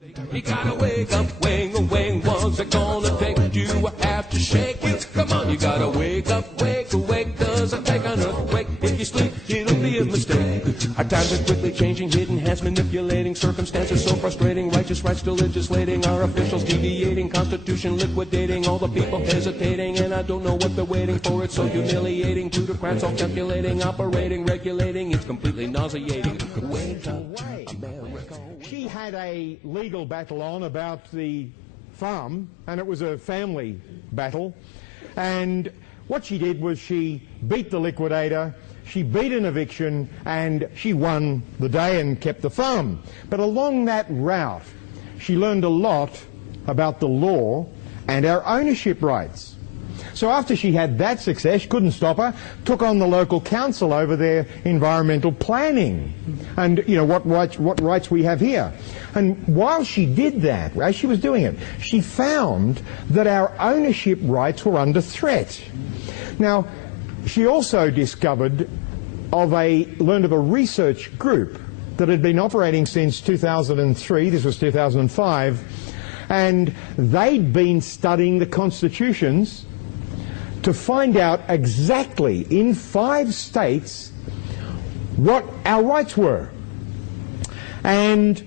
You gotta wake up, wing, wing, what's it gonna take? You have to shake it, come on, you gotta wake up, wake, doesn't take an earthquake. If you sleep, it'll be a mistake. Our times are quickly changing, hidden hands manipulating, circumstances so frustrating, righteous rights still legislating, our officials deviating, constitution liquidating, all the people hesitating, and I don't know what they're waiting for, it's so humiliating, plutocrats all calculating, operating, regulating, it's completely nauseating. Wake up, America. She had a legal battle on about the farm, and it was a family battle, and what she did was she beat the liquidator, she beat an eviction, and she won the day and kept the farm. But along that route, she learned a lot about the law and our ownership rights. So after she had that success, couldn't stop her, took on the local council over their environmental planning and, you know, what rights we have here. And while she did that, as she was doing it, she found that our ownership rights were under threat. Now, she also learned of a research group that had been operating since 2003, this was 2005, and they'd been studying the constitutions to find out exactly in 5 states what our rights were. And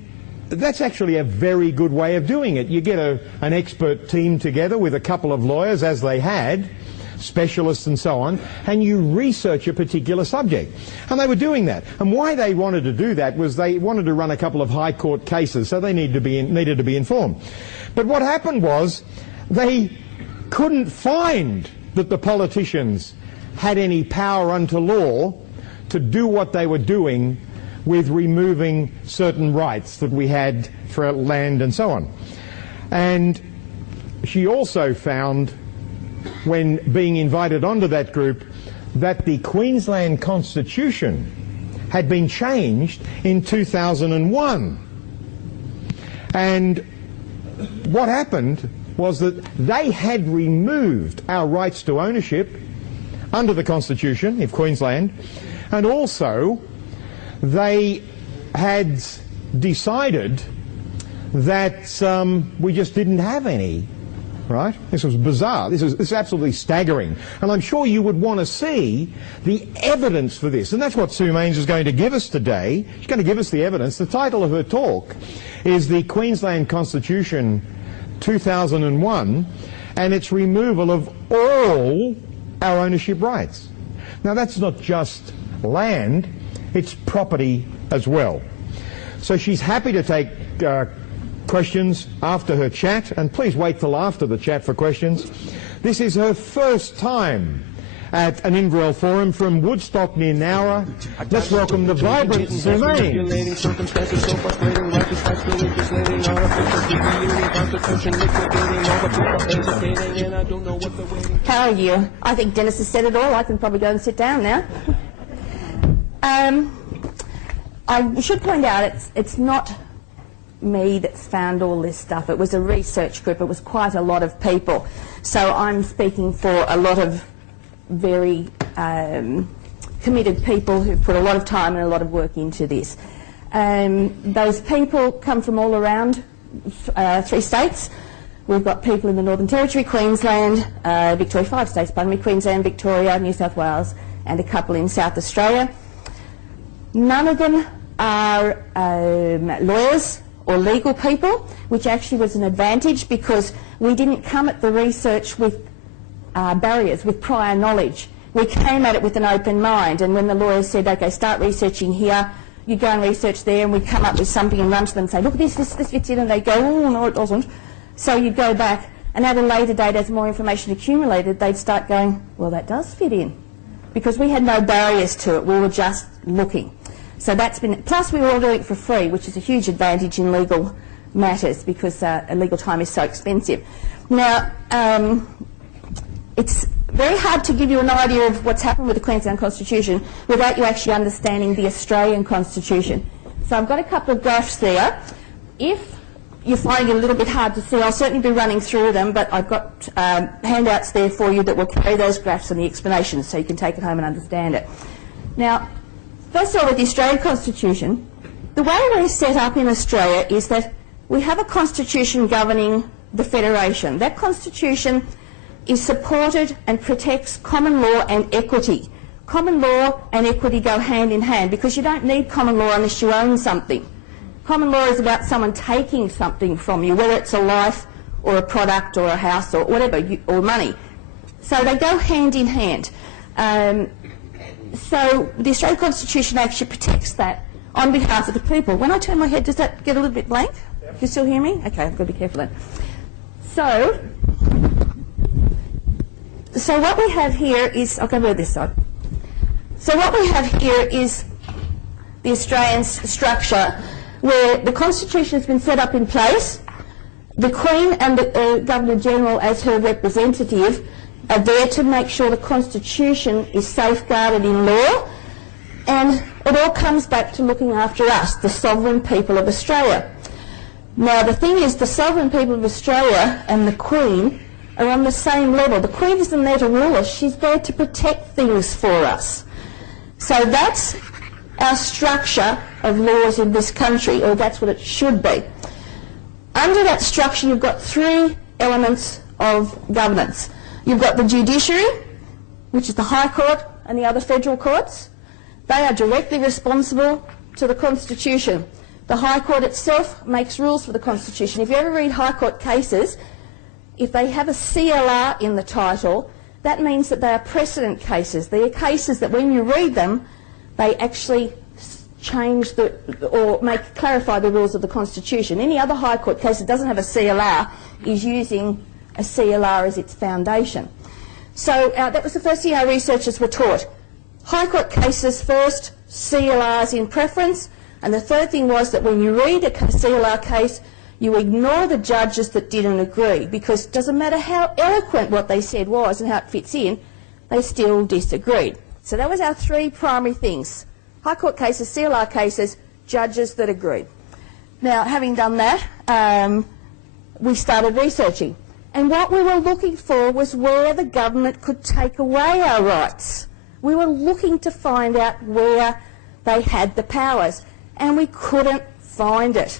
that's actually a very good way of doing it. You get an expert team together with a couple of lawyers, as they had, specialists and so on, and you research a particular subject. And they were doing that. And why they wanted to do that was they wanted to run a couple of high court cases, so they needed to be informed. But what happened was they couldn't find that the politicians had any power unto law to do what they were doing with removing certain rights that we had for land and so on. And she also found, when being invited onto that group, that the Queensland Constitution had been changed in 2001. And what happened was that they had removed our rights to ownership under the Constitution of Queensland, and also they had decided that we just didn't have any, right? This was bizarre. This is absolutely staggering. And I'm sure you would want to see the evidence for this. And that's what Sue Maynes is going to give us today. She's going to give us the evidence. The title of her talk is The Queensland Constitution 2001 and its removal of all our ownership rights. Now that's not just land, it's property as well. So she's happy to take questions after her chat, and please wait till after the chat for questions. This is her first time at an INVREL forum from Woodstock near Nowra. Let's welcome the vibrant Sue Maynes. How are you? I think Dennis has said it all. I can probably go and sit down now. I should point out it's not me that's found all this stuff. It was a research group. It was quite a lot of people. So I'm speaking for a lot of very committed people who put a lot of time and a lot of work into this. Those people come from all around 3 states. We've got people in the Northern Territory, Queensland, Victoria, 5 states, pardon me, Queensland, Victoria, New South Wales, and a couple in South Australia. None of them are lawyers or legal people, which actually was an advantage because we didn't come at the research with barriers, with prior knowledge. We came at it with an open mind, and when the lawyers said, okay, start researching here, you go and research there, and we come up with something and run to them and say, look, this fits in, and they go, oh, no, it doesn't. So you go back, and at a later date, as more information accumulated, they'd start going, well, that does fit in, because we had no barriers to it. We were just looking. So that's been, plus we were all doing it for free, which is a huge advantage in legal matters because legal time is so expensive. Now, it's very hard to give you an idea of what's happened with the Queensland Constitution without you actually understanding the Australian Constitution. So I've got a couple of graphs there. If you're finding it a little bit hard to see, I'll certainly be running through them, but I've got handouts there for you that will carry those graphs and the explanations so you can take it home and understand it. Now, first of all, with the Australian Constitution, the way we're set up in Australia is that we have a constitution governing the Federation. That constitution is supported and protects common law and equity. Common law and equity go hand in hand because you don't need common law unless you own something. Common law is about someone taking something from you, whether it's a life or a product or a house or whatever, or money. So they go hand in hand. So the Australian Constitution actually protects that on behalf of the people. When I turn my head, does that get a little bit blank? Yep. You still hear me? Okay, I've got to be careful then. So what we have here is, I'll go over this side. So what we have here is the Australian structure where the Constitution has been set up in place. The Queen and the Governor-General as her representative are there to make sure the Constitution is safeguarded in law, and it all comes back to looking after us, the sovereign people of Australia. Now the thing is, the sovereign people of Australia and the Queen are on the same level. The Queen isn't there to rule us, she's there to protect things for us. So that's our structure of laws in this country, or that's what it should be. Under that structure you've got three elements of governance. You've got the judiciary, which is the High Court and the other federal courts. They are directly responsible to the Constitution. The High Court itself makes rules for the Constitution. If you ever read High Court cases, if they have a CLR in the title, that means that they are precedent cases. They are cases that when you read them, they actually change or clarify the rules of the Constitution. Any other High Court case that doesn't have a CLR is using a CLR as its foundation. So that was the first thing our researchers were taught. High Court cases first, CLRs in preference, and the third thing was that when you read a CLR case, you ignore the judges that didn't agree, because it doesn't matter how eloquent what they said was and how it fits in, they still disagreed. So that was our three primary things. High Court cases, CLR cases, judges that agreed. Now, having done that, we started researching. And what we were looking for was where the government could take away our rights. We were looking to find out where they had the powers, and we couldn't find it.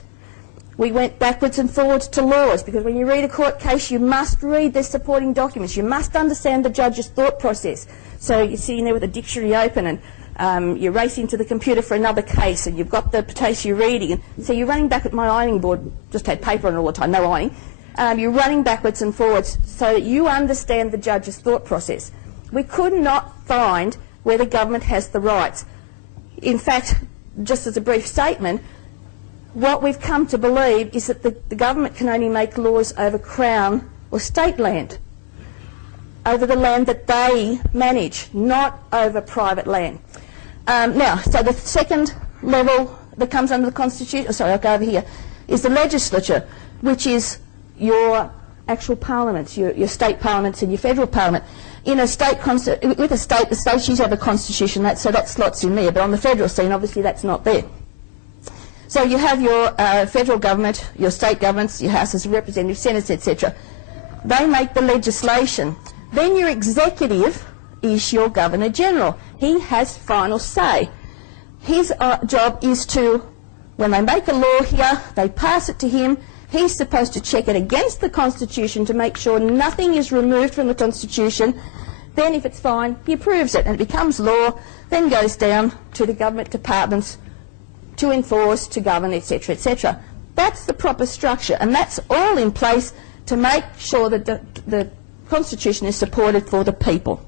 We went backwards and forwards to laws, because when you read a court case, you must read the supporting documents. You must understand the judge's thought process. So you're sitting there with a dictionary open and you're racing to the computer for another case, and you've got the case you're reading. And so you're running back at my ironing board, just had paper on it all the time, no ironing. You're running backwards and forwards so that you understand the judge's thought process. We could not find where the government has the rights. In fact, just as a brief statement, what we've come to believe is that the government can only make laws over Crown or state land, over the land that they manage, not over private land. Now, so the second level that comes under the Constitution, I'll go over here, is the legislature, which is your actual parliaments, your state parliaments and your federal parliament. In a state, with a state, the states usually have a constitution, so that slots in there, but on the federal scene, obviously that's not there. So you have your federal government, your state governments, your houses of representatives, senates, etc. They make the legislation. Then your executive is your Governor-General. He has final say. His job is to, when they make a law here, they pass it to him. He's supposed to check it against the Constitution to make sure nothing is removed from the Constitution. Then if it's fine, he approves it and it becomes law, then goes down to the government departments to enforce, to govern, etc., etc. That's the proper structure, and that's all in place to make sure that the Constitution is supported for the people.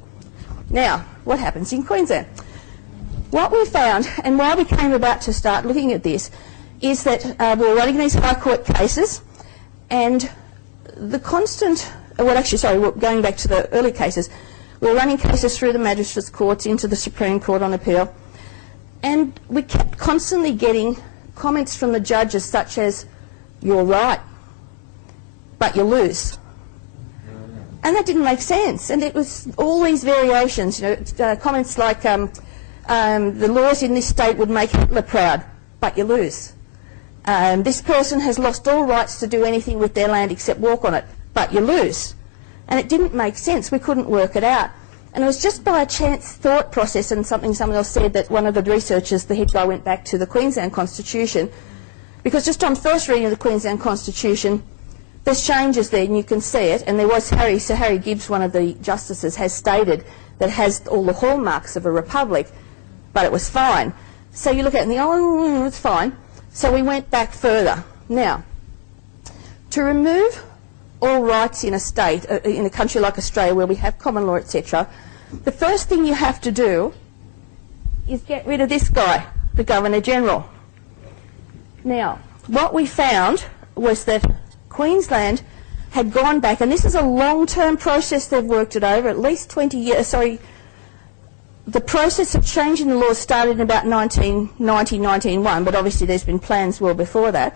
Now, what happens in Queensland? What we found, and why we came about to start looking at this, is that we were running these High Court cases, and the constant, going back to the early cases, we were running cases through the magistrates' courts into the Supreme Court on appeal, and we kept constantly getting comments from the judges such as, "You're right, but you lose." And that didn't make sense, and it was all these variations, comments like, the laws in this state would make Hitler proud, but you lose. This person has lost all rights to do anything with their land except walk on it, but you lose. And it didn't make sense. We couldn't work it out. And it was just by a chance thought process and something someone else said that one of the researchers, the head guy, went back to the Queensland Constitution because just on first reading of the Queensland Constitution, there's changes there, and you can see it, and there was Sir Harry Gibbs, one of the justices, has stated that it has all the hallmarks of a republic, but it was fine. So you look at it and think, oh, it's fine. So we went back further. Now, to remove all rights in a state, in a country like Australia where we have common law, etc., the first thing you have to do is get rid of this guy, the Governor-General. Now, what we found was that Queensland had gone back, and this is a long-term process, they've worked it over, at least 20 years, the process of changing the laws started in about 1990, 1901, but obviously there's been plans well before that.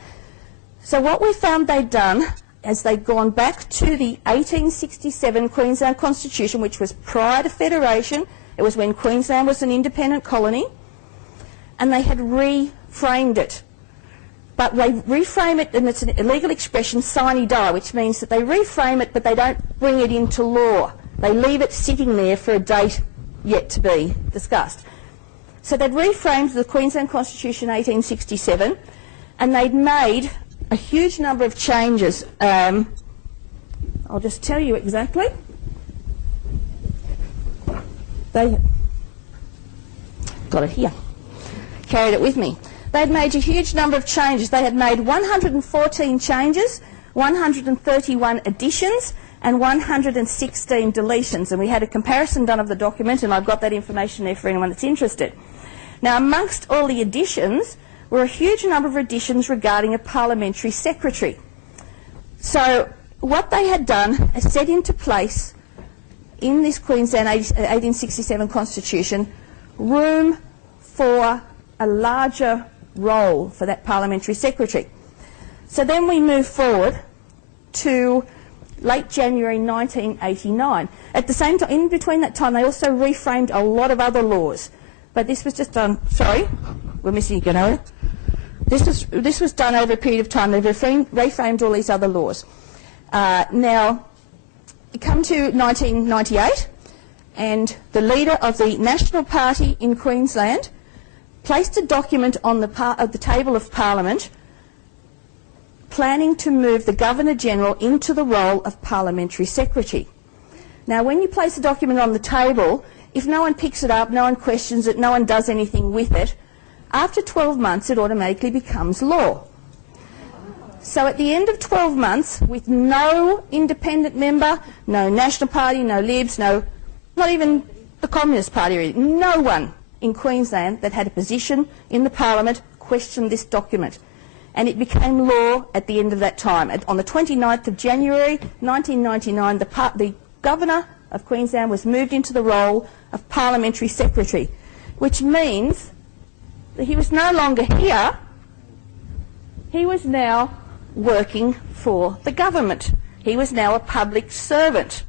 So what we found they'd done is they'd gone back to the 1867 Queensland Constitution, which was prior to Federation. It was when Queensland was an independent colony, and they had reframed it. But they reframe it, and it's an illegal expression, sine die, which means that they reframe it, but they don't bring it into law. They leave it sitting there for a date yet to be discussed. So they'd reframed the Queensland Constitution 1867, and they'd made a huge number of changes. I'll just tell you exactly. They got it here. Carried it with me. They'd made a huge number of changes. They had made 114 changes, 131 additions, and 116 deletions. And we had a comparison done of the document, and I've got that information there for anyone that's interested. Now, amongst all the additions were a huge number of additions regarding a parliamentary secretary. So what they had done is set into place in this Queensland 1867 Constitution room for a larger role for that parliamentary secretary. So then we move forward to late January 1989. At the same time, in between that time, they also reframed a lot of other laws. But this was just done, sorry, we're missing a note. This was done over a period of time. They reframed all these other laws. Now, you come to 1998, and the leader of the National Party in Queensland placed a document on the table of Parliament planning to move the Governor-General into the role of Parliamentary Secretary. Now, when you place a document on the table, if no one picks it up, no one questions it, no one does anything with it, after 12 months it automatically becomes law. So at the end of 12 months, with no independent member, no National Party, no Libs, not even the Communist Party, no one in Queensland that had a position in the Parliament questioned this document. And it became law at the end of that time. On the 29th of January 1999, the Governor of Queensland was moved into the role of Parliamentary Secretary, which means that he was no longer here, he was now working for the government. He was now a public servant.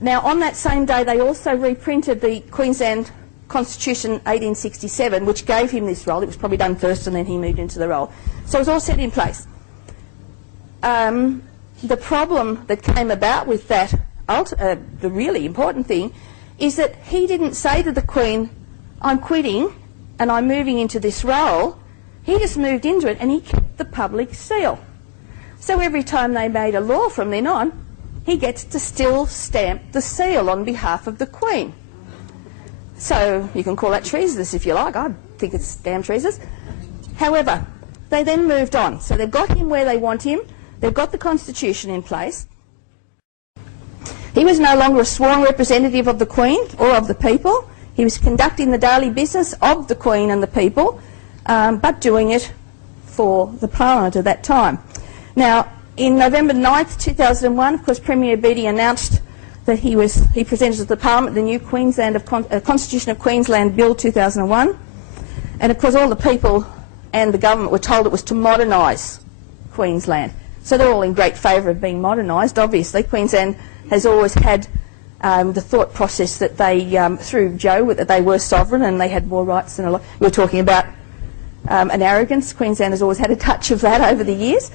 Now, on that same day, they also reprinted the Queensland Constitution 1867, which gave him this role. It was probably done first and then he moved into the role. So it was all set in place. The problem that came about with that, the really important thing, is that he didn't say to the Queen, I'm quitting and I'm moving into this role. He just moved into it and he kept the public seal. So every time they made a law from then on, he gets to still stamp the seal on behalf of the Queen. So you can call that treasonous if you like. I think it's damn treasonous. However, they then moved on. So they've got him where they want him. They've got the Constitution in place. He was no longer a sworn representative of the Queen or of the people. He was conducting the daily business of the Queen and the people, but doing it for the Parliament at that time. Now, in November 9th, 2001, of course, Premier Beattie announced that he presented to the Parliament the new Constitution of Queensland Bill 2001. And of course all the people and the government were told it was to modernise Queensland. So they're all in great favour of being modernised, obviously. Queensland has always had the thought process that they, through Joe, that they were sovereign and they had more rights than a lot. We were talking about an arrogance. Queensland has always had a touch of that over the years.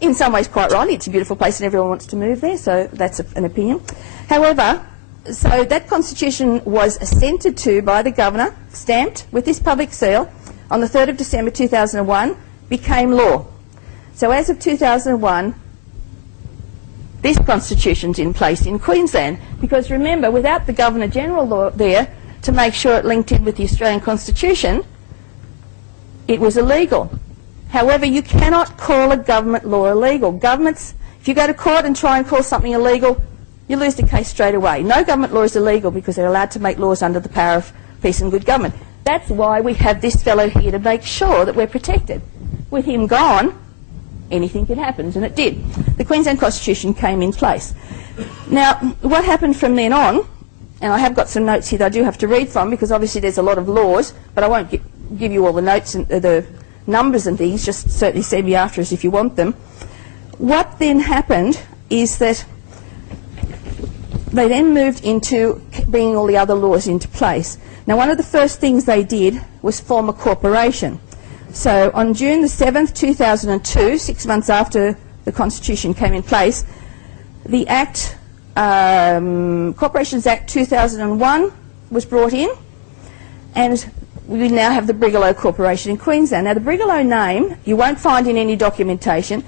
In some ways quite rightly, it's a beautiful place and everyone wants to move there, so that's an opinion. However, so that Constitution was assented to by the Governor, stamped with this public seal, on the 3rd of December 2001, became law. So as of 2001, this constitution's in place in Queensland, because remember, without the Governor-General law there to make sure it linked in with the Australian Constitution, it was illegal. However, you cannot call a government law illegal. Governments, if you go to court and try and call something illegal, you lose the case straight away. No government law is illegal because they're allowed to make laws under the power of peace and good government. That's why we have this fellow here to make sure that we're protected. With him gone, anything could happen, and it did. The Queensland Constitution came in place. Now, what happened from then on, and I have got some notes here that I do have to read from, because obviously there's a lot of laws, but I won't give you all the notes and the numbers and things, just certainly send me after us if you want them. What then happened is that they then moved into bringing all the other laws into place. Now, one of the first things they did was form a corporation. So on June the 7th, 2002, 6 months after the Constitution came in place, the Act, Corporations Act 2001 was brought in, and we now have the Brigalow Corporation in Queensland. Now, the Brigalow name you won't find in any documentation.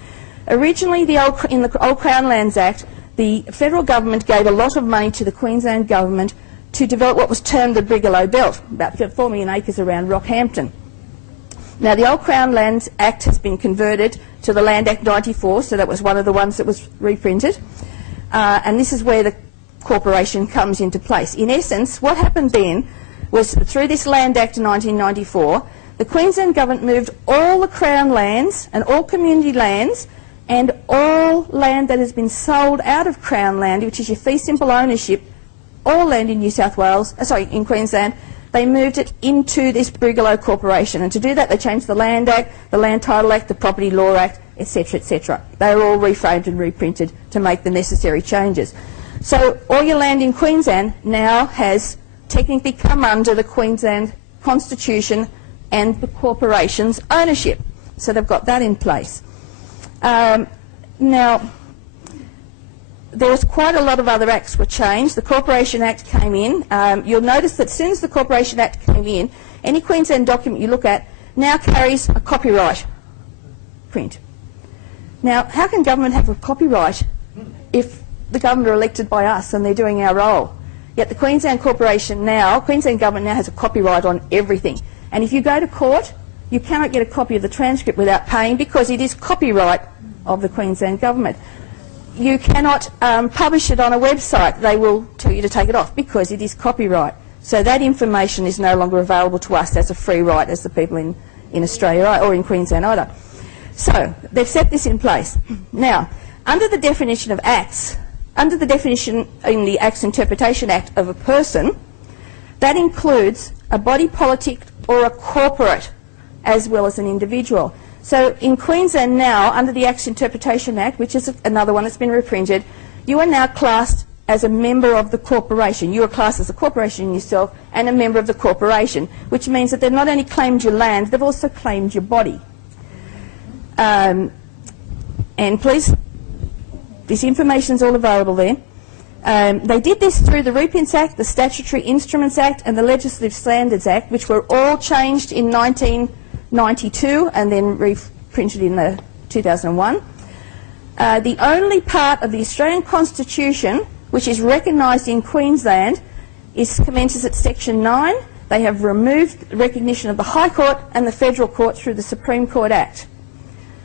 Originally, in the Old Crown Lands Act, the federal government gave a lot of money to the Queensland government to develop what was termed the Brigalow Belt, about 4 million acres around Rockhampton. Now, the Old Crown Lands Act has been converted to the Land Act 94, so that was one of the ones that was reprinted. And this is where the corporation comes into place. In essence, what happened then was, through this Land Act 1994, the Queensland government moved all the Crown lands and all community lands and all land that has been sold out of Crown land, which is your fee simple ownership, all land in New South Wales, in Queensland, they moved it into this Brigalow Corporation. And to do that, they changed the Land Act, the Land Title Act, the Property Law Act, etc., etc. They were all reframed and reprinted to make the necessary changes. So all your land in Queensland now has technically come under the Queensland Constitution and the corporation's ownership. So they've got that in place. Now, there was quite a lot of other acts were changed. The Corporation Act came in. You'll notice that as soon as the Corporation Act came in, any Queensland document you look at now carries a copyright print. Now, how can government have a copyright if the government are elected by us and they're doing our role? Yet the Queensland Corporation now, Queensland government now has a copyright on everything. And if you go to court, you cannot get a copy of the transcript without paying, because it is copyright of the Queensland government. You cannot publish it on a website. They will tell you to take it off because it is copyright. So that information is no longer available to us as a free right as the people in Australia or in Queensland either. So they've set this in place. Now, under the definition of acts, under the definition in the Acts Interpretation Act of a person, that includes a body politic or a corporate as well as an individual. So in Queensland now, under the Acts Interpretation Act, which is another one that's been reprinted, you are now classed as a member of the corporation. You are classed as a corporation yourself and a member of the corporation, which means that they've not only claimed your land, they've also claimed your body. And please, this information is all available there. They did this through the Reprints Act, the Statutory Instruments Act and the Legislative Standards Act, which were all changed in 1992 and then reprinted in 2001. The only part of the Australian Constitution which is recognised in Queensland commences at Section 9. They have removed recognition of the High Court and the Federal Court through the Supreme Court Act.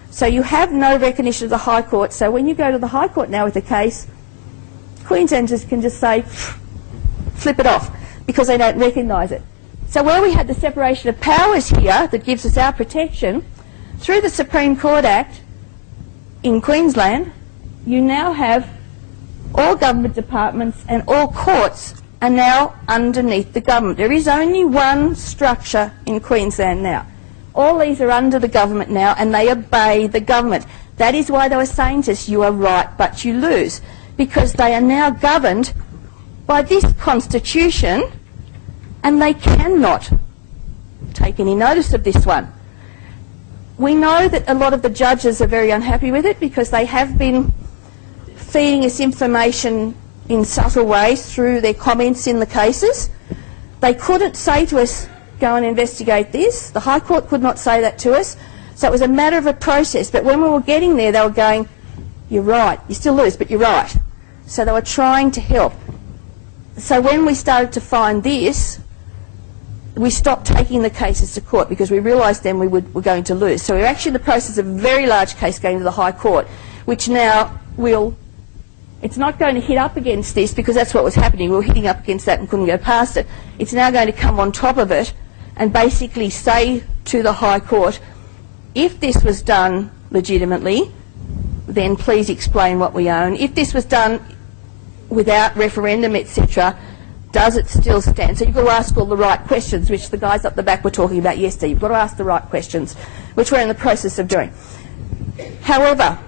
So you have no recognition of the High Court. So when you go to the High Court now with a case, Queenslanders can just say, flip it off, because they don't recognise it. So where we had the separation of powers here that gives us our protection, through the Supreme Court Act in Queensland, you now have all government departments and all courts are now underneath the government. There is only one structure in Queensland now. All these are under the government now and they obey the government. That is why they were saying to us, you are right but you lose, because they are now governed by this Constitution and they cannot take any notice of this one. We know that a lot of the judges are very unhappy with it because they have been feeding us information in subtle ways through their comments in the cases. They couldn't say to us, go and investigate this. The High Court could not say that to us. So it was a matter of a process, but when we were getting there, they were going, you're right, you still lose, but you're right. So they were trying to help. So when we started to find this, we stopped taking the cases to court because we realised then we were going to lose. So we're actually in the process of a very large case going to the High Court, which now will, it's not going to hit up against this because that's what was happening. We were hitting up against that and couldn't go past it. It's now going to come on top of it and basically say to the High Court, if this was done legitimately, then please explain what we own. If this was done without referendum, etc., does it still stand? So you've got to ask all the right questions, which the guys up the back were talking about yesterday. You've got to ask the right questions, which we're in the process of doing. However,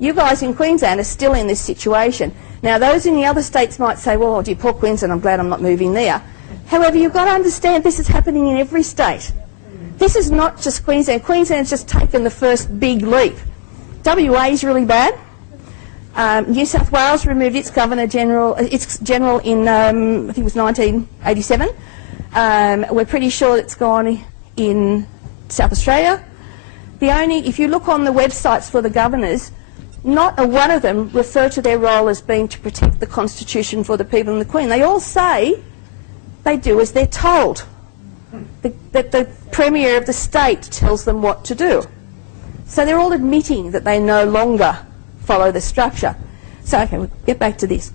you guys in Queensland are still in this situation. Now, those in the other states might say, well, oh, gee, poor Queensland, I'm glad I'm not moving there. However, you've got to understand this is happening in every state. This is not just Queensland. Queensland's just taken the first big leap. WA is really bad. New South Wales removed its Governor-General, its General in, I think it was 1987. We're pretty sure it's gone in South Australia. If you look on the websites for the governors, not a one of them refer to their role as being to protect the Constitution for the people and the Queen. They all say they do as they're told, that the Premier of the state tells them what to do. So they're all admitting that they no longer follow the structure. So, okay, we'll get back to this.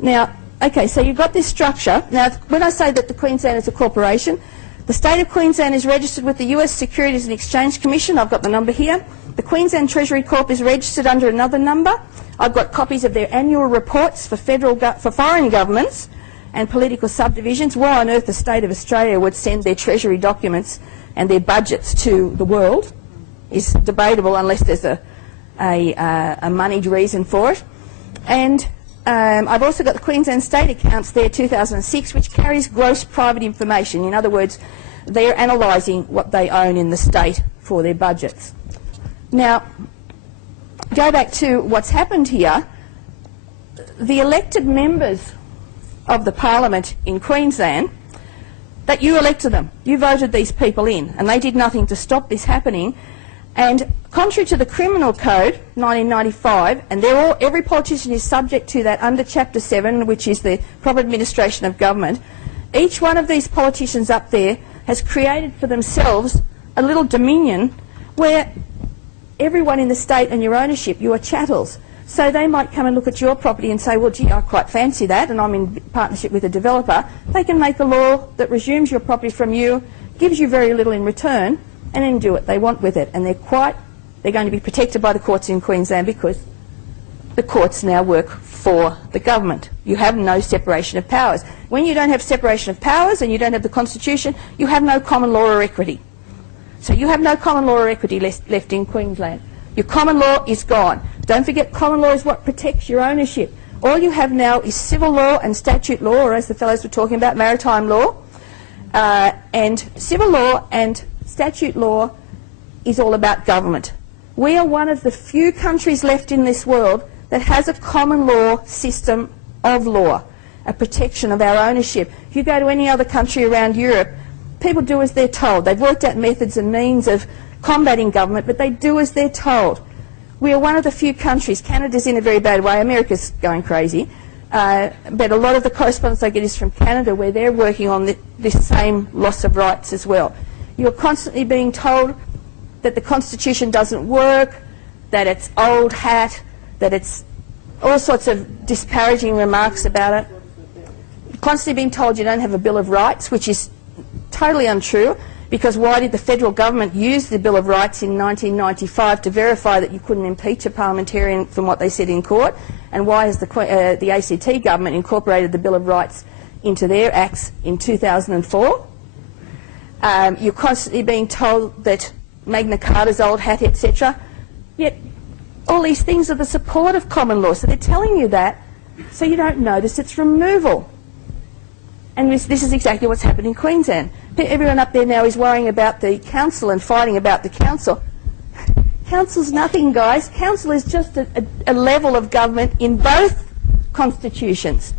Now, okay, so you've got this structure. Now, when I say that the Queensland is a corporation, the state of Queensland is registered with the US Securities and Exchange Commission. I've got the number here. The Queensland Treasury Corp is registered under another number. I've got copies of their annual reports for foreign governments and political subdivisions. Why on earth the state of Australia would send their treasury documents and their budgets to the world is debatable unless there's a moneyed reason for it. And I've also got the Queensland State Accounts there, 2006, which carries gross private information. In other words, they're analysing what they own in the state for their budgets. Now, go back to what's happened here. The elected members of the Parliament in Queensland, that you elected them, you voted these people in, and they did nothing to stop this happening. And contrary to the Criminal Code, 1995, and every politician is subject to that under Chapter 7, which is the proper administration of government, each one of these politicians up there has created for themselves a little dominion where everyone in the state and your ownership, you are chattels. So they might come and look at your property and say, well, gee, I quite fancy that, and I'm in partnership with a developer. They can make a law that resumes your property from you, gives you very little in return, and then do what they want with it. And they're going to be protected by the courts in Queensland because the courts now work for the government. You have no separation of powers. When you don't have separation of powers and you don't have the Constitution, you have no common law or equity. So you have no common law or equity left in Queensland. Your common law is gone. Don't forget, common law is what protects your ownership. All you have now is civil law and statute law, or as the fellows were talking about, maritime law. And civil law and statute law is all about government. We are one of the few countries left in this world that has a common law system of law, a protection of our ownership. If you go to any other country around Europe, people do as they're told. They've worked out methods and means of combating government, but they do as they're told. We are one of the few countries. Canada's in a very bad way. America's going crazy. But a lot of the correspondence I get is from Canada, where they're working on this same loss of rights as well. You're constantly being told that the Constitution doesn't work, that it's old hat, that it's all sorts of disparaging remarks about it. You're constantly being told you don't have a Bill of Rights, which is totally untrue, because why did the federal government use the Bill of Rights in 1995 to verify that you couldn't impeach a parliamentarian from what they said in court? And why has the ACT government incorporated the Bill of Rights into their acts in 2004? You're constantly being told that Magna Carta's old hat, etc. Yet all these things are the support of common law. So they're telling you that so you don't notice its removal. And this is exactly what's happened in Queensland. Everyone up there now is worrying about the council and fighting about the council. Council's nothing, guys. Council is just a level of government in both constitutions.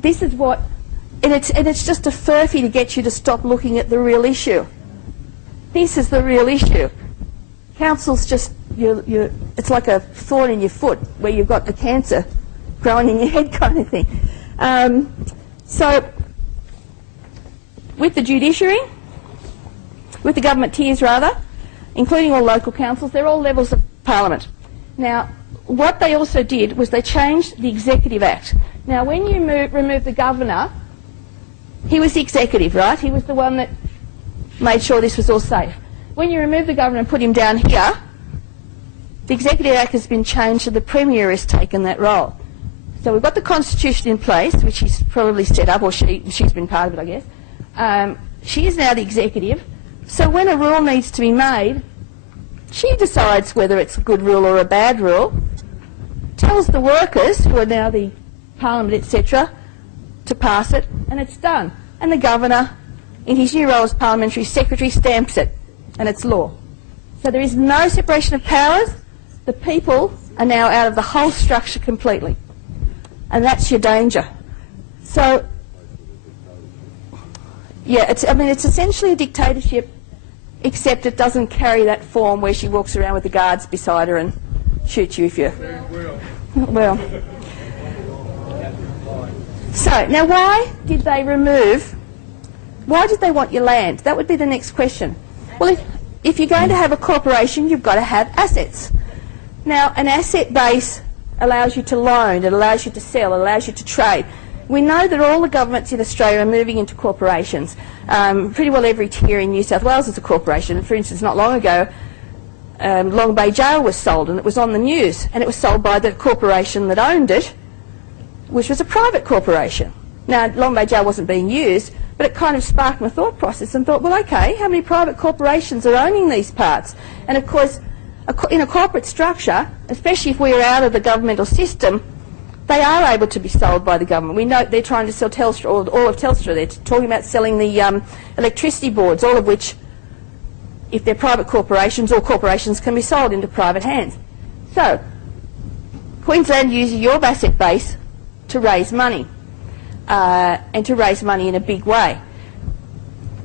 This is what, and it's just a furphy to get you to stop looking at the real issue. This is the real issue. Council's just, it's like a thorn in your foot where you've got the cancer growing in your head kind of thing. So, with the judiciary, with the government tiers rather, including all local councils, they're all levels of parliament. Now, what they also did was they changed the Executive Act. Now, when you remove the governor, he was the executive, right? He was the one that made sure this was all safe. When you remove the governor and put him down here, the Executive Act has been changed so the Premier has taken that role. So we've got the Constitution in place, which he's probably set up, or she's been part of it, I guess. She is now the executive. So when a rule needs to be made, she decides whether it's a good rule or a bad rule, tells the workers, who are now the Parliament, etc., to pass it, and it's done. And the Governor, in his new role as Parliamentary Secretary, stamps it, and it's law. So there is no separation of powers. The people are now out of the whole structure completely. And that's your danger. So, yeah, it's essentially a dictatorship, except it doesn't carry that form where she walks around with the guards beside her and shoots you if you... Well. So, now why did they want your land? That would be the next question. Well, if you're going to have a corporation, you've got to have assets. Now, an asset base allows you to loan, it allows you to sell, it allows you to trade. We know that all the governments in Australia are moving into corporations. Pretty well every tier in New South Wales is a corporation. For instance, not long ago, Long Bay Jail was sold, and it was on the news, and it was sold by the corporation that owned it, which was a private corporation. Now, Long Bay Jail wasn't being used, but it kind of sparked my thought process and thought, well, okay, how many private corporations are owning these parts? And of course, in a corporate structure, especially if we're out of the governmental system, they are able to be sold by the government. We know they're trying to sell Telstra, or all of Telstra. They're talking about selling the electricity boards, all of which, if they're private corporations, all corporations can be sold into private hands. So, Queensland uses your asset base to raise money, and to raise money in a big way,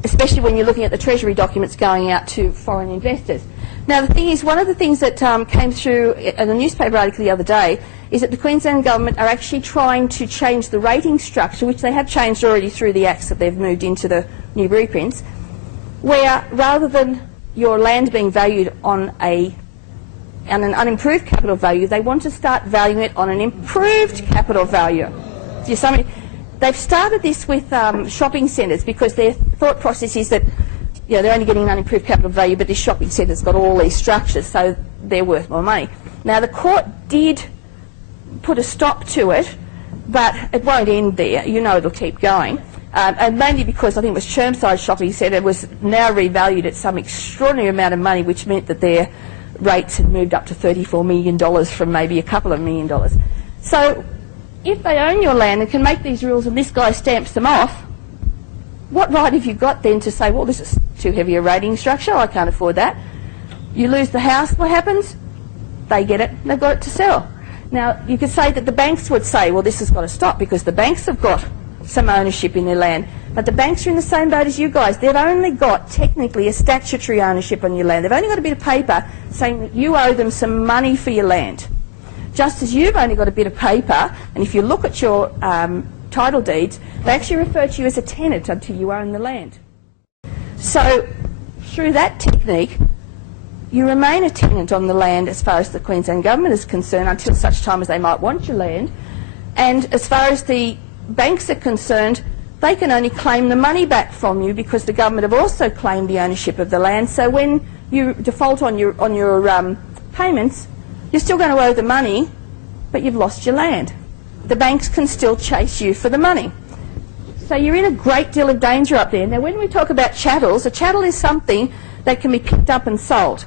especially when you're looking at the Treasury documents going out to foreign investors. Now, the thing is, one of the things that came through in a newspaper article the other day is that the Queensland government are actually trying to change the rating structure, which they have changed already through the acts that they've moved into the new blueprints, where rather than your land being valued on an unimproved capital value, they want to start valuing it on an improved capital value. They've started this with shopping centres, because their thought process is that they're only getting an unimproved capital value, but this shopping centre's got all these structures, so they're worth more money. Now, the court did put a stop to it, but it won't end there. It'll keep going. And mainly because I think it was Chermside Shopping Centre was now revalued at some extraordinary amount of money, which meant that their rates had moved up to $34 million from maybe a couple of $1 million. So if they own your land and can make these rules and this guy stamps them off, what right have you got then to say, well, this is too heavy a rating structure, I can't afford that? You lose the house, what happens? They get it, they've got it to sell. Now, you could say that the banks would say, well, this has got to stop because the banks have got some ownership in their land. But the banks are in the same boat as you guys. They've only got, technically, a statutory ownership on your land. They've only got a bit of paper saying that you owe them some money for your land. Just as you've only got a bit of paper, and if you look at your title deeds, they actually refer to you as a tenant until you own the land. So, through that technique, you remain a tenant on the land as far as the Queensland government is concerned until such time as they might want your land. And as far as the banks are concerned, they can only claim the money back from you because the government have also claimed the ownership of the land. So when you default on your payments, you're still going to owe the money, but you've lost your land. The banks can still chase you for the money. So you're in a great deal of danger up there. Now, when we talk about chattels, a chattel is something that can be picked up and sold.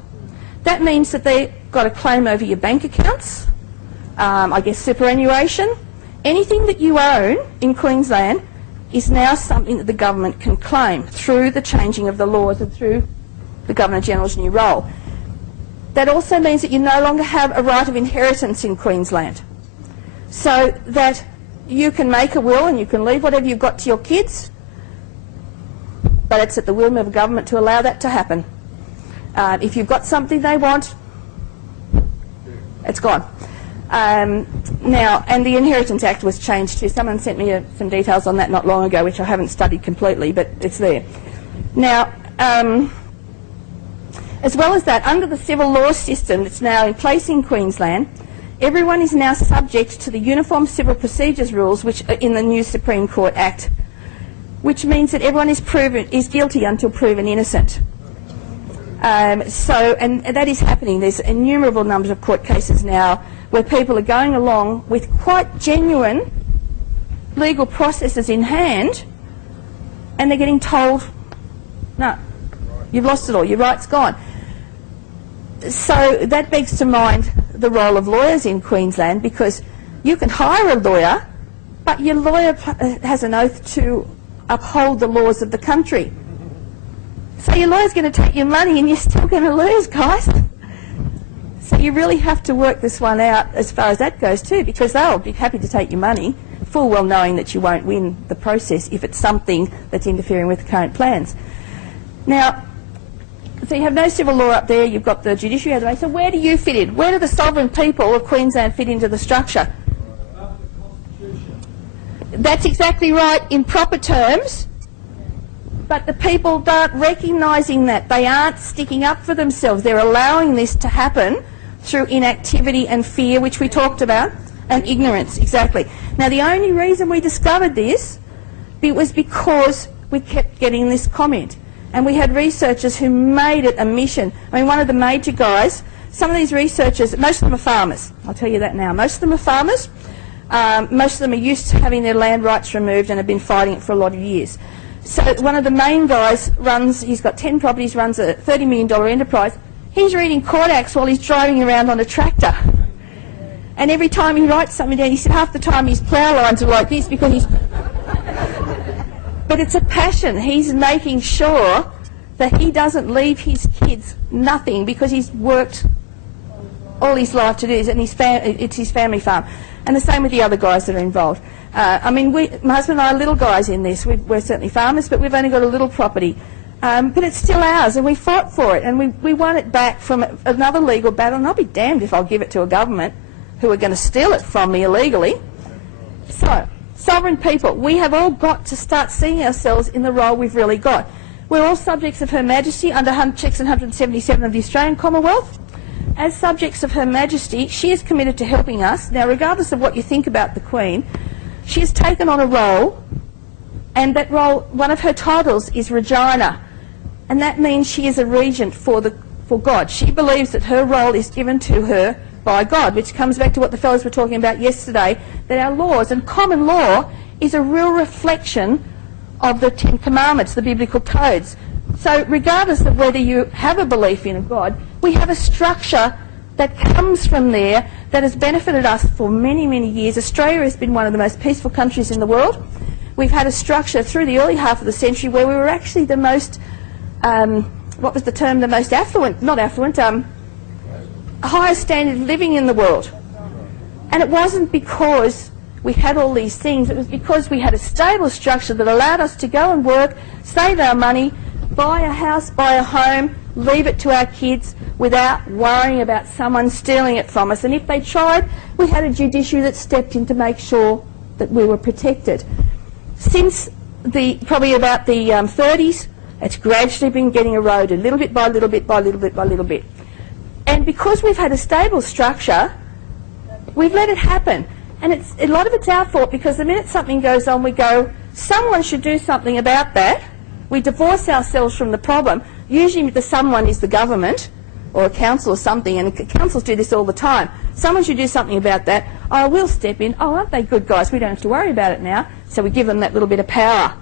That means that they've got a claim over your bank accounts, I guess superannuation. Anything that you own in Queensland is now something that the government can claim through the changing of the laws and through the Governor-General's new role. That also means that you no longer have a right of inheritance in Queensland, so that you can make a will and you can leave whatever you've got to your kids, but it's at the whim of the government to allow that to happen. If you've got something they want, it's gone. Now, and the Inheritance Act was changed too. Someone sent me some details on that not long ago, which I haven't studied completely, but it's there. Now, as well as that, under the civil law system that's now in place in Queensland, everyone is now subject to the Uniform Civil Procedures Rules, which are in the new Supreme Court Act, which means that everyone is guilty until proven innocent. And that is happening. There's innumerable numbers of court cases now where people are going along with quite genuine legal processes in hand, and they're getting told, no, you've lost it all, your right's gone. So that begs to mind the role of lawyers in Queensland, because you can hire a lawyer, but your lawyer has an oath to uphold the laws of the country. So your lawyer's going to take your money and you're still going to lose, guys. So you really have to work this one out as far as that goes too, because they'll be happy to take your money, full well knowing that you won't win the process if it's something that's interfering with the current plans. Now, so you have no civil law up there, you've got the judiciary out of the way. So where do you fit in? Where do the sovereign people of Queensland fit into the structure? That's exactly right in proper terms. But the people aren't recognising that. They aren't sticking up for themselves. They're allowing this to happen through inactivity and fear, which we talked about, and ignorance, exactly. Now, the only reason we discovered this was because we kept getting this comment. And we had researchers who made it a mission. I mean, one of the major guys, some of these researchers, most of them are farmers. I'll tell you that now. Most of them are farmers. Most of them are used to having their land rights removed and have been fighting it for a lot of years. So one of the Mayne guys he's got 10 properties, runs a $30 million enterprise. He's reading court acts while he's driving around on a tractor. And every time he writes something down, he said half the time his plough lines are like this because he's... But it's a passion. He's making sure that he doesn't leave his kids nothing because he's worked all his life to do this, and it's his family farm. And the same with the other guys that are involved. I mean, my husband and I are little guys in this. We're certainly farmers, but we've only got a little property. But it's still ours, and we fought for it, and we won it back from another legal battle, and I'll be damned if I'll give it to a government who are going to steal it from me illegally. So, sovereign people, we have all got to start seeing ourselves in the role we've really got. We're all subjects of Her Majesty under Section 177 of the Australian Commonwealth. As subjects of Her Majesty, she is committed to helping us. Now, regardless of what you think about the Queen, she has taken on a role, and that role, one of her titles is Regina, and that means she is a regent for God. She believes that her role is given to her by God, which comes back to what the fellows were talking about yesterday, that our laws and common law is a real reflection of the Ten Commandments, the biblical codes. So regardless of whether you have a belief in a God, we have a structure that comes from there that has benefited us for many, many years. Australia has been one of the most peaceful countries in the world. We've had a structure through the early half of the century where we were actually the most, what was the term, the most affluent, not affluent, highest standard of living in the world. And it wasn't because we had all these things, it was because we had a stable structure that allowed us to go and work, save our money, buy a house, buy a home, leave it to our kids without worrying about someone stealing it from us. And if they tried, we had a judiciary that stepped in to make sure that we were protected. Since probably about the 30s, it's gradually been getting eroded, little bit by little bit by little bit by little bit. And because we've had a stable structure, we've let it happen. And a lot of it's our fault, because the minute something goes on, we go, someone should do something about that. We divorce ourselves from the problem. Usually the someone is the government or a council or something, and councils do this all the time. Someone should do something about that. Oh, we'll step in. Oh, aren't they good guys? We don't have to worry about it now. So we give them that little bit of power.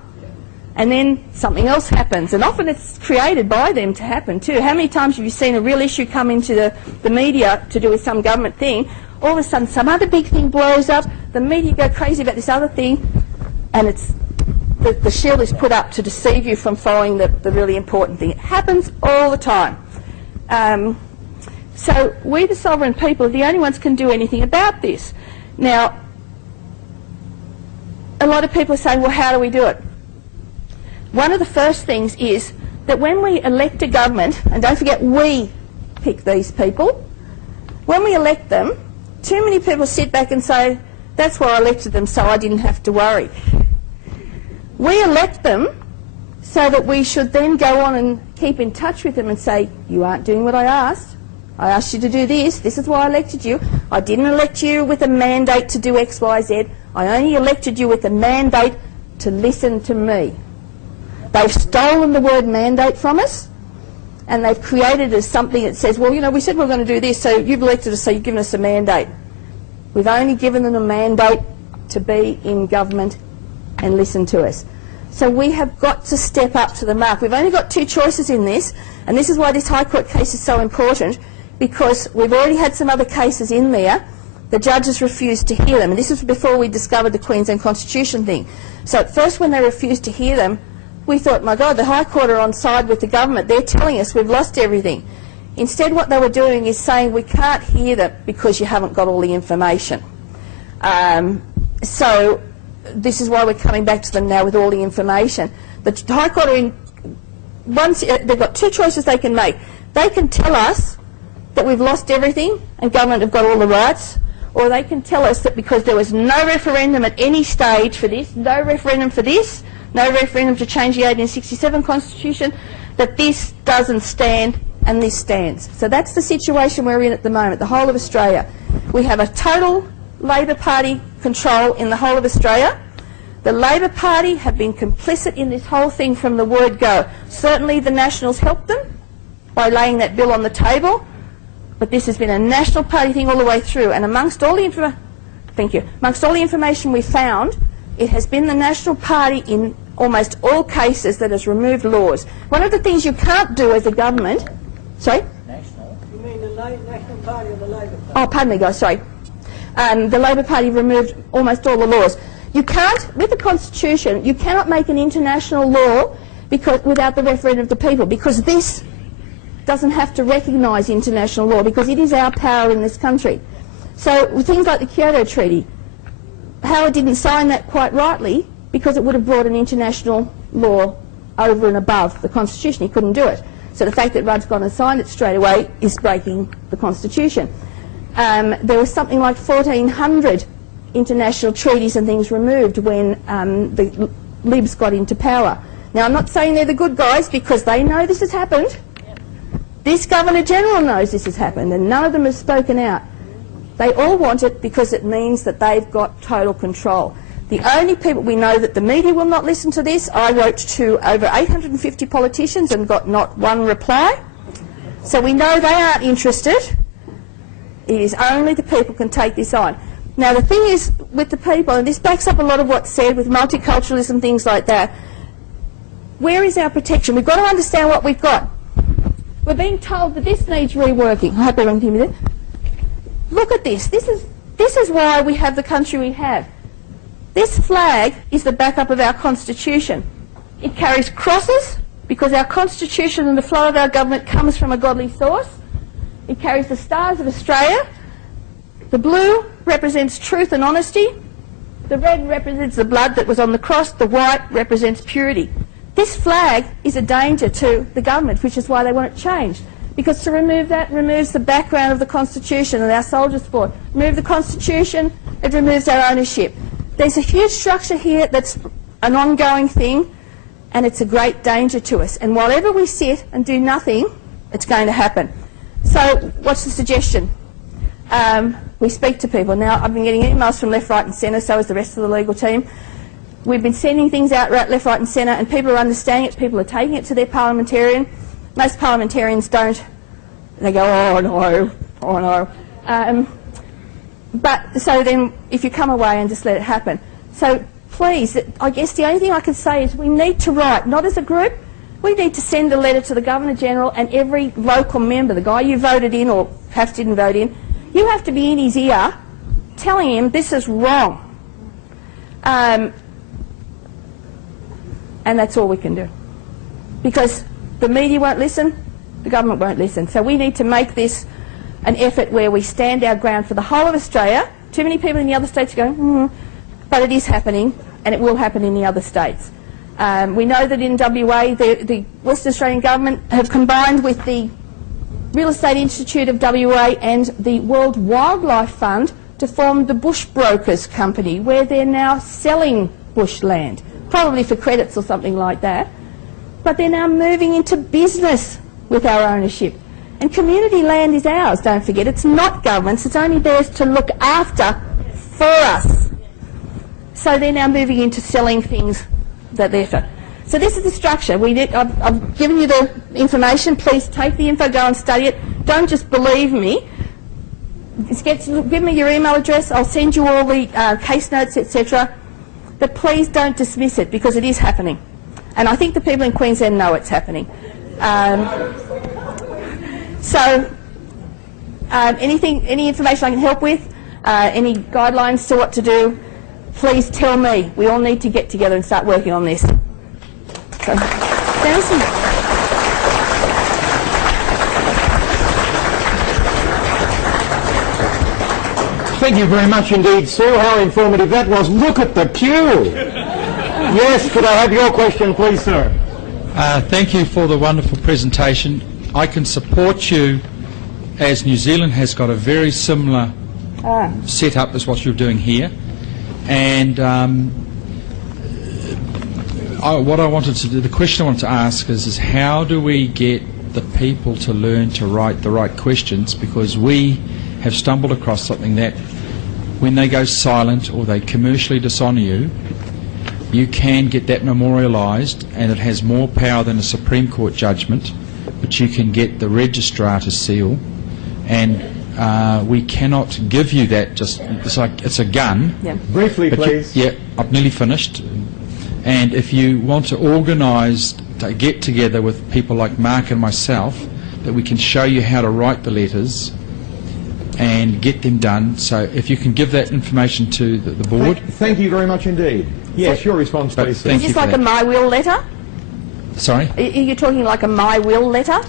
And then something else happens. And often it's created by them to happen too. How many times have you seen a real issue come into the media to do with some government thing? All of a sudden some other big thing blows up. The media go crazy about this other thing. And it's the shield is put up to deceive you from following the really important thing. It happens all the time. So we, the sovereign people, are the only ones can do anything about this. Now, a lot of people are saying, well, how do we do it? One of the first things is that when we elect a government, and don't forget we pick these people, when we elect them, too many people sit back and say, that's why I elected them so I didn't have to worry. We elect them so that we should then go on and keep in touch with them and say, you aren't doing what I asked. I asked you to do this. This is why I elected you. I didn't elect you with a mandate to do X, Y, Z. I only elected you with a mandate to listen to me. They've stolen the word mandate from us, and they've created as something that says, well, you know, we said we we're going to do this, so you've elected us, so you've given us a mandate. We've only given them a mandate to be in government and listen to us. So we have got to step up to the mark. We've only got two choices in this, and this is why this High Court case is so important, because we've already had some other cases in there. The judges refused to hear them, and this was before we discovered the Queensland Constitution thing. So at first when they refused to hear them, we thought, my God, the High Court are on side with the government. They're telling us we've lost everything. Instead, what they were doing is saying we can't hear them because you haven't got all the information. So this is why we're coming back to them now with all the information. The High Court are in, they've got two choices they can make. They can tell us that we've lost everything and government have got all the rights, or they can tell us that because there was no referendum at any stage for this, no referendum for this, no referendum to change the 1867 Constitution, that this doesn't stand and this stands. So that's the situation we're in at the moment, the whole of Australia. We have a total Labor Party control in the whole of Australia. The Labor Party have been complicit in this whole thing from the word go. Certainly the Nationals helped them by laying that bill on the table, but this has been a National Party thing all the way through, and amongst all the information we found, it has been the National Party in almost all cases that has removed laws. One of the things you can't do as a government... Sorry? National? You mean the National Party or the Labor Party? Oh, pardon me, guys, sorry. The Labor Party removed almost all the laws. You can't, with the Constitution, you cannot make an international law without the referendum of the people, because this doesn't have to recognise international law, because it is our power in this country. So with things like the Kyoto Treaty, Howard didn't sign that quite rightly because it would have brought an international law over and above the Constitution. He couldn't do it. So the fact that Rudd's gone and signed it straight away is breaking the Constitution. There was something like 1,400 international treaties and things removed when the Libs got into power. Now, I'm not saying they're the good guys because they know this has happened. Yep. This Governor-General knows this has happened, and none of them have spoken out. They all want it because it means that they've got total control. The only people we know that the media will not listen to this, I wrote to over 850 politicians and got not one reply. So we know they aren't interested. It is only the people can take this on. Now the thing is with the people, and this backs up a lot of what's said with multiculturalism, things like that, where is our protection? We've got to understand what we've got. We're being told that this needs reworking. I hope everyone can hear me there. Look at this. This is why we have the country we have. This flag is the backup of our Constitution. It carries crosses because our Constitution and the flow of our government comes from a godly source. It carries the stars of Australia. The blue represents truth and honesty. The red represents the blood that was on the cross. The white represents purity. This flag is a danger to the government, which is why they want it changed. Because to remove that removes the background of the Constitution and our soldiers fought. Remove the Constitution, it removes our ownership. There's a huge structure here that's an ongoing thing, and it's a great danger to us. And whatever we sit and do nothing, it's going to happen. So what's the suggestion? We speak to people. Now, I've been getting emails from left, right and centre, so has the rest of the legal team. We've been sending things out left, right and centre, and people are understanding it. People are taking it to their parliamentarian. Most parliamentarians don't. They go, oh no, oh no. But so then if you come away and just let it happen. So please, I guess the only thing I can say is we need to write, not as a group, we need to send a letter to the Governor-General and every local member, the guy you voted in or perhaps didn't vote in, you have to be in his ear telling him this is wrong. And that's all we can do. Because the media won't listen, the government won't listen. So we need to make this an effort where we stand our ground for the whole of Australia. Too many people in the other states are going, but it is happening, and it will happen in the other states. We know that in WA, the Western Australian Government have combined with the Real Estate Institute of WA and the World Wildlife Fund to form the Bush Brokers Company, where they're now selling bushland, probably for credits or something like that. But they're now moving into business with our ownership. And community land is ours, don't forget. It's not government's, it's only theirs to look after for us. So they're now moving into selling things that they're for. So this is the structure. I've given you the information. Please take the info, go and study it. Don't just believe me. Give me your email address. I'll send you all the case notes, etc. But please don't dismiss it, because it is happening. And I think the people in Queensland know it's happening. Any information I can help with, any guidelines to what to do, please tell me. We all need to get together and start working on this. So, Thank you very much indeed, Sue. How informative that was. Look at the queue. Yes, could I have your question, please, sir? Thank you for the wonderful presentation. I can support you, as New Zealand has got a very similar setup as what you're doing here. And what I wanted to do, the question I wanted to ask is how do we get the people to learn to write the right questions? Because we have stumbled across something that when they go silent or they commercially dishonour you, you can get that memorialised, and it has more power than a Supreme Court judgment, but you can get the registrar to seal, and we cannot give you that just, it's like it's a gun. Yeah. Briefly, please. Yeah, I've nearly finished. And if you want to organise to get together with people like Mark and myself, that we can show you how to write the letters and get them done. So if you can give that information to the board. Thank you very much indeed. Yes, your response, please. Is this like a My Will letter? Sorry? Are you talking like a My Will letter?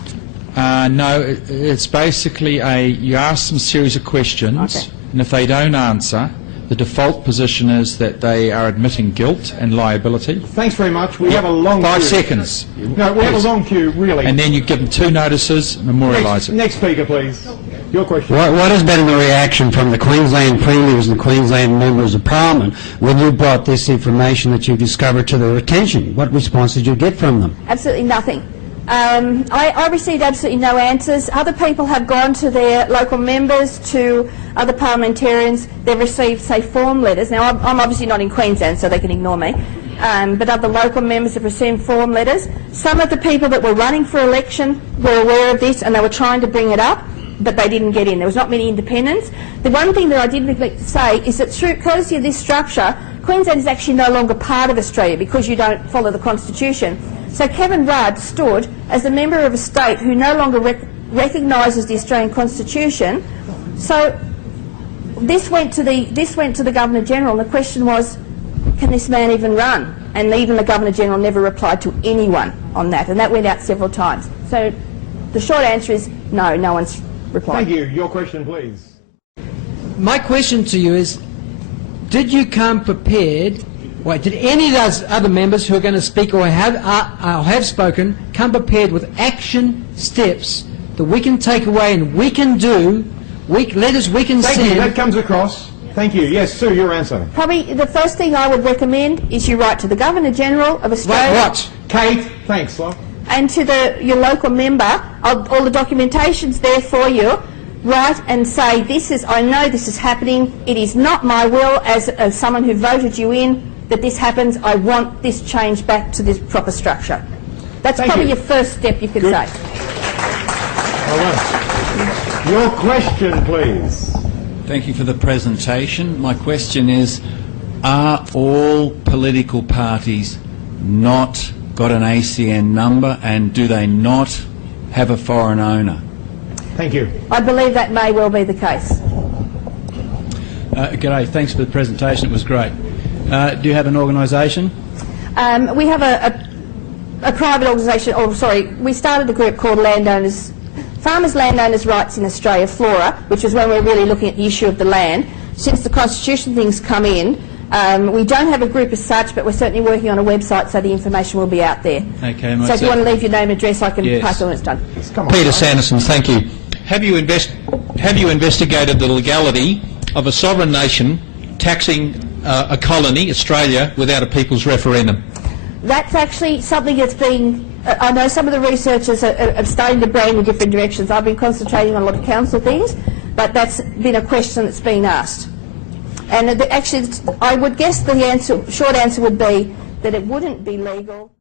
No, it's basically you ask them a series of questions, okay, and if they don't answer, the default position is that they are admitting guilt and liability. Thanks very much. We have a long 5 queue. seconds. No, we have a long queue, really. And then you give them 2 notices, memorialise it. Next speaker, please. Your question. What has been the reaction from the Queensland premiers and Queensland members of Parliament when you brought this information that you discovered to their attention? What response did you get from them? Absolutely nothing. I received absolutely no answers. Other people have gone to their local members, to other parliamentarians. They've received, say, form letters. Now, I'm obviously not in Queensland, so they can ignore me. But other local members have received form letters. Some of the people that were running for election were aware of this, and they were trying to bring it up, but they didn't get in. There was not many independents. The one thing that I did neglect to say is that through courtesy of this structure, Queensland is actually no longer part of Australia because you don't follow the Constitution. So Kevin Rudd stood as a member of a state who no longer recognises the Australian Constitution. So this went to the Governor General, and the question was, can this man even run? And even the Governor General never replied to anyone on that, and that went out several times. So the short answer is no, no one's replied. Thank you. Your question, please. My question to you is, did you come prepared? Did any of those other members who are going to speak or have spoken come prepared with action steps that we can take away and we can do, letters we can send? Thank you. That comes across. Thank you. Yes, Sue, your answer. Probably the first thing I would recommend is you write to the Governor General of Australia. What? Kate, thanks, love. And to your local member. All the documentation's there for you. Write and say, I know this is happening. It is not my will as someone who voted you in that this happens. I want this changed back to this proper structure. That's probably your first step you could say. Well done. Your question, please. Thank you for the presentation. My question is, are all political parties not got an ACN number, and do they not have a foreign owner? Thank you. I believe that may well be the case. G'day, thanks for the presentation, it was great. Do you have an organisation? We have a private organisation, we started a group called Farmers Landowners Rights in Australia, FLORA, which is when we're really looking at the issue of the land. Since the Constitution things come in, We don't have a group as such, but we're certainly working on a website, so the information will be out there. Okay, so if you want to leave your name and address, I can pass on when it's done. Peter Sanderson, thank you. Have you investigated the legality of a sovereign nation taxing a colony, Australia, without a people's referendum? That's actually something that's been... I know some of the researchers are starting to brain in different directions. I've been concentrating on a lot of council things, but that's been a question that's been asked. And actually, I would guess the short answer would be that it wouldn't be legal.